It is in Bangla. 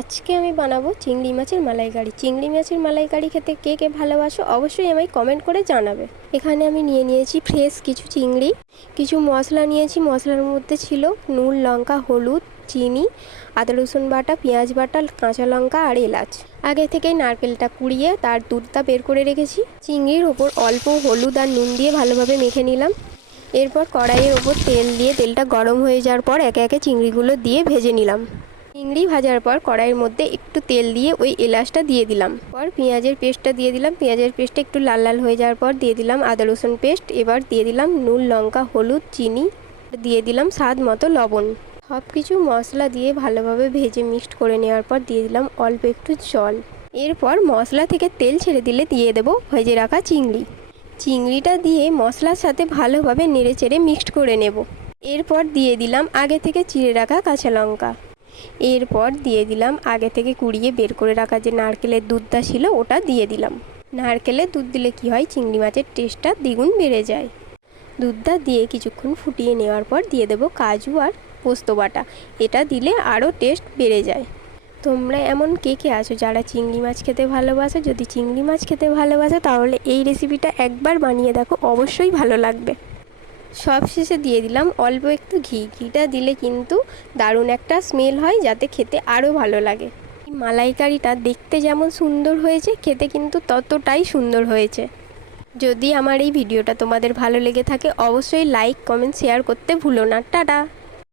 আজকে আমি বানাবো চিংড়ি মাছের মালাইকারি। চিংড়ি মাছের মালাইকারি খেতে কে কে ভালোবাসো অবশ্যই আমায় কমেন্ট করে জানাবে। এখানে আমি নিয়েছি ফ্রেশ কিছু চিংড়ি, কিছু মশলা নিয়েছি। মশলার মধ্যে ছিল নুন, লঙ্কা, হলুদ, চিনি, আদা রসুন বাটা, পেঁয়াজ বাটা, কাঁচা লঙ্কা আর এলাচ। আগে থেকেই নারকেলটা কুড়িয়ে তার দুধটা বের করে রেখেছি। চিংড়ির ওপর অল্প হলুদ আর নুন দিয়ে ভালোভাবে মেখে নিলাম। এরপর কড়াইয়ের ওপর তেল দিয়ে তেলটা গরম হয়ে যাওয়ার পর একে একে চিংড়িগুলো দিয়ে ভেজে নিলাম। চিংড়ি ভাজার পর কড়াইয়ের মধ্যে একটু তেল দিয়ে ওই এলাচটা দিয়ে দিলাম। পর পেঁয়াজের পেস্টটা দিয়ে দিলাম। পেঁয়াজের পেস্টটা একটু লাল লাল হয়ে যাওয়ার পর দিয়ে দিলাম আদা রসুন পেস্ট। এবার দিয়ে দিলাম নুন, লঙ্কা, হলুদ, চিনি, দিয়ে দিলাম স্বাদ মতো লবণ। সব কিছু মশলা দিয়ে ভালোভাবে ভেজে মিক্সড করে নেওয়ার পর দিয়ে দিলাম অল্প একটু জল। এরপর মশলা থেকে তেল ছেড়ে দিলে দিয়ে দেবো ভেজে রাখা চিংড়ি। চিংড়িটা দিয়ে মশলার সাথে ভালোভাবে নেড়েচেড়ে মিক্সড করে নেব। এরপর দিয়ে দিলাম আগে থেকে চিড়ে রাখা কাঁচা লঙ্কা। এরপর দিয়ে দিলাম আগে থেকে কুড়িয়ে বের করে রাখা যে নারকেলের দুধটা ছিল ওটা দিয়ে দিলাম। নারকেলের দুধ দিলে কি হয়, চিংড়ি মাছের টেস্টটা দ্বিগুণ বেড়ে যায়। দুধটা দিয়ে কিছুক্ষণ ফুটিয়ে নেওয়ার পর দিয়ে দেবো কাজু আর পোস্ত বাটা। এটা দিলে আরও টেস্ট বেড়ে যায়। তোমরা এমন কে কে আছো যারা চিংড়ি মাছ খেতে ভালোবাসো? যদি চিংড়ি মাছ খেতে ভালোবাসো তাহলে এই রেসিপিটা একবার বানিয়ে দেখো, অবশ্যই ভালো লাগবে। সব শেষে দিয়ে দিলাম অল্প একটু ঘি। ঘিটা দিলে কিন্তু দারুণ একটা স্মেল হয়, যাতে খেতে আরও ভালো লাগে। এই মালাইকারিটা দেখতে যেমন সুন্দর হয়েছে, খেতে কিন্তু ততটাই সুন্দর হয়েছে। যদি আমার এই ভিডিওটা তোমাদের ভালো লেগে থাকে অবশ্যই লাইক, কমেন্ট, শেয়ার করতে ভুলো না। টাটা।